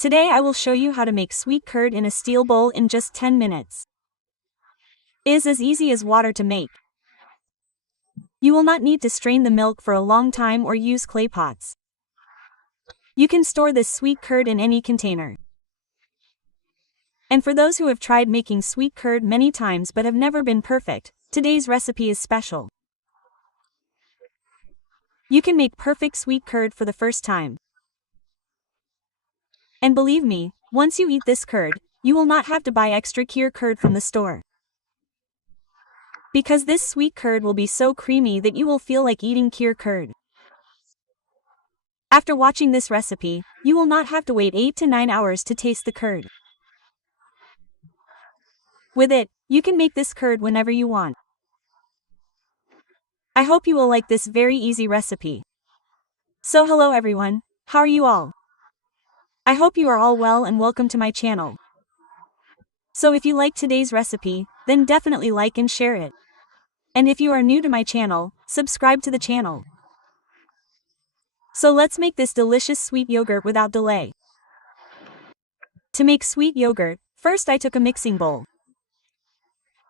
Today I will show you how to make sweet curd in a steel bowl in just 10 minutes. It is as easy as water to make. You will not need to strain the milk for a long time or use clay pots. You can store this sweet curd in any container. And for those who have tried making sweet curd many times but have never been perfect, today's recipe is special. You can make perfect sweet curd for the first time. And believe me, once you eat this curd, you will not have to buy extra Kheer curd from the store. Because this sweet curd will be so creamy that you will feel like eating Kheer curd. After watching this recipe, you will not have to wait 8 to 9 hours to taste the curd. With it, you can make this curd whenever you want. I hope you will like this very easy recipe. So hello everyone, how are you all? I hope you are all well and welcome to my channel. So if you like today's recipe, then definitely like and share it. And if you are new to my channel, subscribe to the channel. So let's make this delicious sweet yogurt without delay. To make sweet yogurt, first I took a mixing bowl.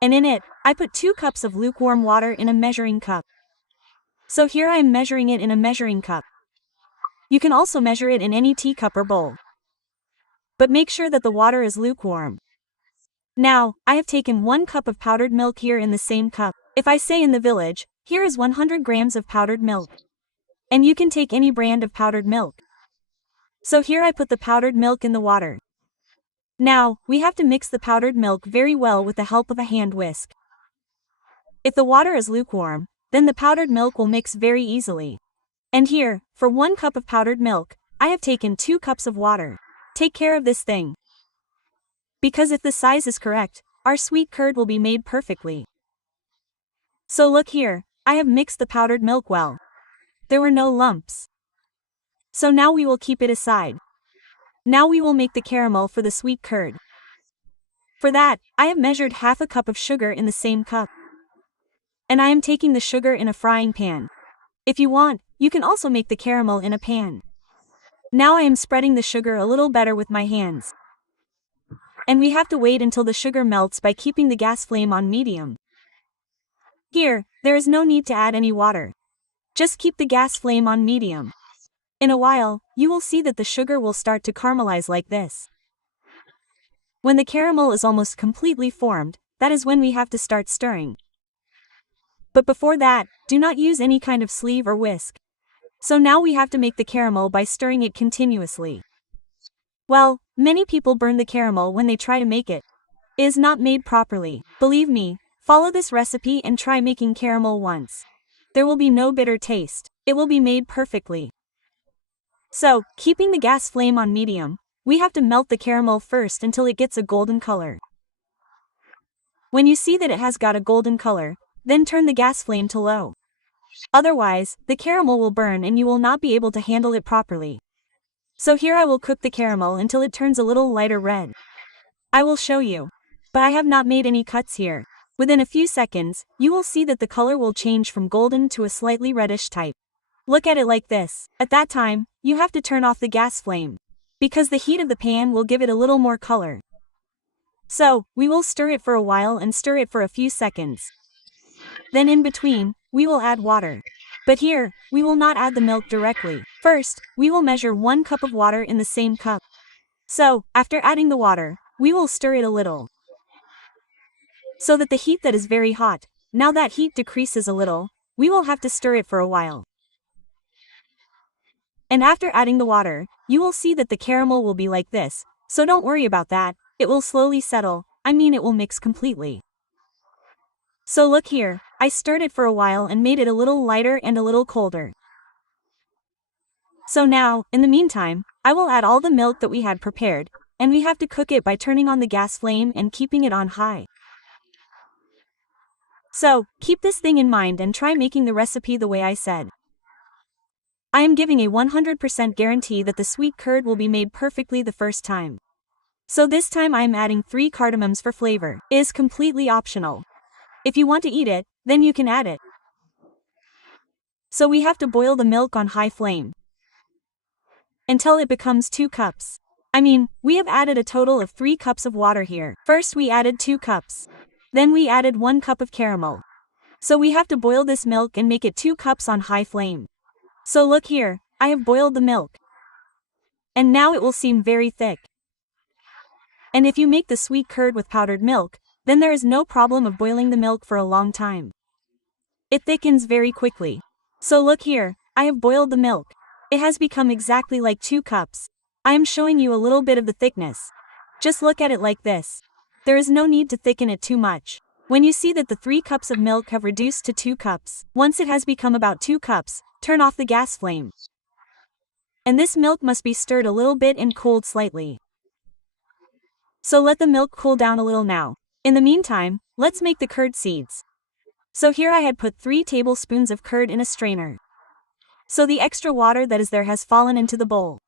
And in it, I put 2 cups of lukewarm water in a measuring cup. So here I am measuring it in a measuring cup. You can also measure it in any teacup or bowl. But make sure that the water is lukewarm. Now, I have taken 1 cup of powdered milk here in the same cup. If I say in the village, here is 100 grams of powdered milk. And you can take any brand of powdered milk. So here I put the powdered milk in the water. Now, we have to mix the powdered milk very well with the help of a hand whisk. If the water is lukewarm, then the powdered milk will mix very easily. And here, for 1 cup of powdered milk, I have taken 2 cups of water. Take care of this thing. Because if the size is correct, our sweet curd will be made perfectly. So look here, I have mixed the powdered milk well. There were no lumps. So now we will keep it aside. Now we will make the caramel for the sweet curd. For that, I have measured half a cup of sugar in the same cup. And I am taking the sugar in a frying pan. If you want, you can also make the caramel in a pan. Now I am spreading the sugar a little better with my hands. And we have to wait until the sugar melts by keeping the gas flame on medium. Here, there is no need to add any water. Just keep the gas flame on medium. In a while, you will see that the sugar will start to caramelize like this. When the caramel is almost completely formed, that is when we have to start stirring. But before that, do not use any kind of sleeve or whisk. So now we have to make the caramel by stirring it continuously. Well, many people burn the caramel when they try to make it. It is not made properly. Believe me, follow this recipe and try making caramel once. There will be no bitter taste. It will be made perfectly. So, keeping the gas flame on medium, we have to melt the caramel first until it gets a golden color. When you see that it has got a golden color, then turn the gas flame to low. Otherwise, the caramel will burn and you will not be able to handle it properly. So here I will cook the caramel until it turns a little lighter red. I will show you. But I have not made any cuts here. Within a few seconds, you will see that the color will change from golden to a slightly reddish type. Look at it like this. At that time, you have to turn off the gas flame. Because the heat of the pan will give it a little more color. So, we will stir it for a while and stir it for a few seconds. Then in between, we will add water. But here, we will not add the milk directly. First, we will measure 1 cup of water in the same cup. So, after adding the water, we will stir it a little. So that the heat that is very hot, now that heat decreases a little, we will have to stir it for a while. And after adding the water, you will see that the caramel will be like this, so don't worry about that, it will slowly settle, it will mix completely. So look here, I stirred it for a while and made it a little lighter and a little colder. So now, in the meantime, I will add all the milk that we had prepared, and we have to cook it by turning on the gas flame and keeping it on high. So, keep this thing in mind and try making the recipe the way I said. I am giving a 100% guarantee that the sweet curd will be made perfectly the first time. So this time I am adding 3 cardamoms for flavor. It is completely optional. If you want to eat it, then you can add it. So we have to boil the milk on high flame until it becomes 2 cups. I mean, we have added a total of 3 cups of water here. First we added 2 cups. Then we added 1 cup of caramel. So we have to boil this milk and make it 2 cups on high flame. So look here, I have boiled the milk. And now it will seem very thick. And if you make the sweet curd with powdered milk, then there is no problem of boiling the milk for a long time. It thickens very quickly. So look here, I have boiled the milk. It has become exactly like 2 cups. I am showing you a little bit of the thickness. Just look at it like this. There is no need to thicken it too much. When you see that the 3 cups of milk have reduced to 2 cups, once it has become about 2 cups, turn off the gas flame. And this milk must be stirred a little bit and cooled slightly. So let the milk cool down a little now. In the meantime, let's make the curd seeds. So here I had put 3 tablespoons of curd in a strainer. So the extra water that is there has fallen into the bowl.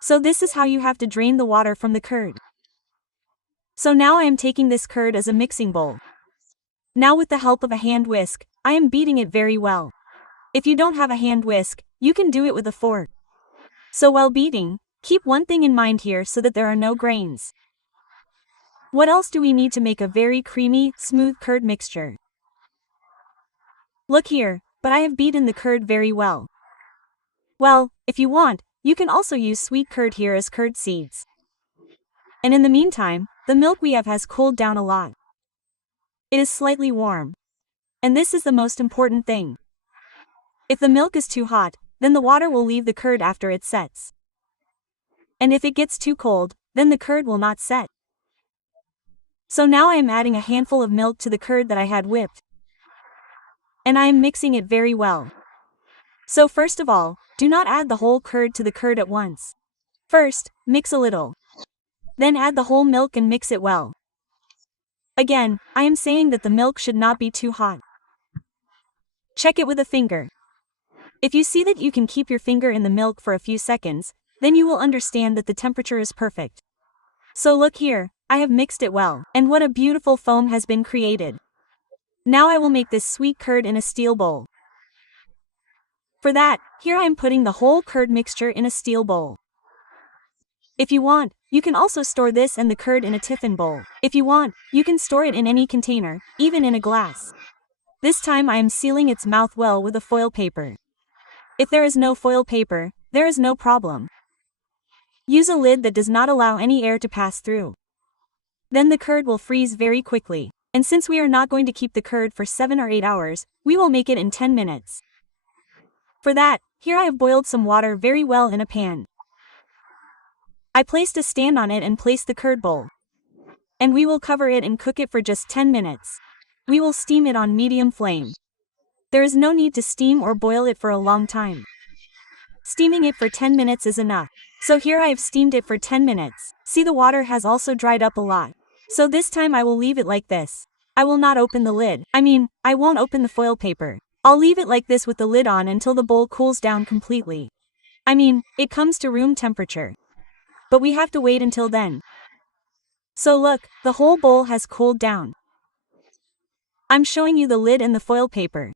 So this is how you have to drain the water from the curd. So now I am taking this curd as a mixing bowl. Now with the help of a hand whisk, I am beating it very well. If you don't have a hand whisk, you can do it with a fork. So while beating, keep one thing in mind here so that there are no grains. What else do we need to make a very creamy, smooth curd mixture? Look here, but I have beaten the curd very well. Well, if you want, you can also use sweet curd here as curd seeds. And in the meantime, the milk we have has cooled down a lot. It is slightly warm. And this is the most important thing. If the milk is too hot, then the water will leave the curd after it sets. And if it gets too cold, then the curd will not set. So now I am adding a handful of milk to the curd that I had whipped. And I am mixing it very well. So first of all, do not add the whole curd to the curd at once. First, mix a little. Then add the whole milk and mix it well. Again, I am saying that the milk should not be too hot. Check it with a finger. If you see that you can keep your finger in the milk for a few seconds, then you will understand that the temperature is perfect. So look here, I have mixed it well, and what a beautiful foam has been created. Now I will make this sweet curd in a steel bowl. For that, here I am putting the whole curd mixture in a steel bowl. If you want, you can also store this and the curd in a tiffin bowl. If you want, you can store it in any container, even in a glass. This time I am sealing its mouth well with a foil paper. If there is no foil paper, there is no problem. Use a lid that does not allow any air to pass through. Then the curd will freeze very quickly. And since we are not going to keep the curd for 7 or 8 hours, we will make it in 10 minutes. For that, here I have boiled some water very well in a pan. I placed a stand on it and placed the curd bowl. And we will cover it and cook it for just 10 minutes. We will steam it on medium flame. There is no need to steam or boil it for a long time. Steaming it for 10 minutes is enough. So here I have steamed it for 10 minutes. See, the water has also dried up a lot. So this time I will leave it like this. I will not open the lid. I won't open the foil paper. I'll leave it like this with the lid on until the bowl cools down completely. It comes to room temperature. But we have to wait until then. So look, the whole bowl has cooled down. I'm showing you the lid and the foil paper.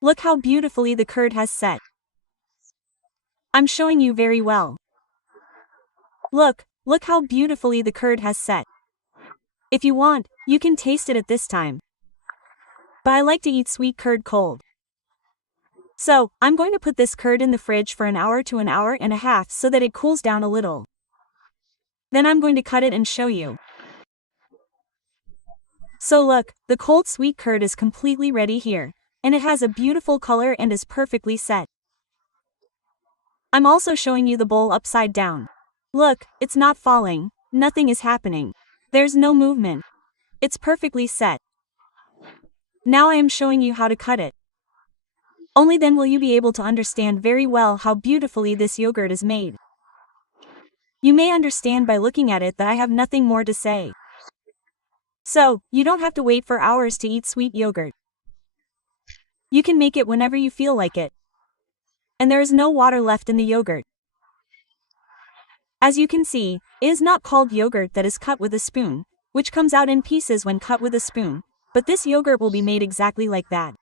Look how beautifully the curd has set. I'm showing you very well. Look how beautifully the curd has set. If you want, you can taste it at this time. But I like to eat sweet curd cold. So, I'm going to put this curd in the fridge for an hour to an hour and a half so that it cools down a little. Then I'm going to cut it and show you. So look, the cold sweet curd is completely ready here, and it has a beautiful color and is perfectly set. I'm also showing you the bowl upside down. Look, it's not falling, nothing is happening. There's no movement. It's perfectly set. Now I am showing you how to cut it. Only then will you be able to understand very well how beautifully this yogurt is made. You may understand by looking at it that I have nothing more to say. So, you don't have to wait for hours to eat sweet yogurt. You can make it whenever you feel like it. And there is no water left in the yogurt. As you can see, it is not called yogurt that is cut with a spoon, which comes out in pieces when cut with a spoon, but this yogurt will be made exactly like that.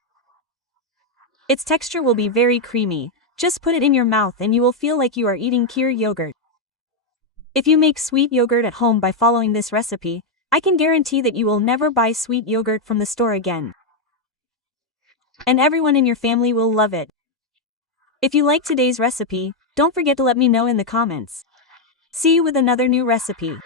Its texture will be very creamy. Just put it in your mouth and you will feel like you are eating kheer yogurt. If you make sweet yogurt at home by following this recipe, I can guarantee that you will never buy sweet yogurt from the store again. And everyone in your family will love it. If you like today's recipe, don't forget to let me know in the comments. See you with another new recipe.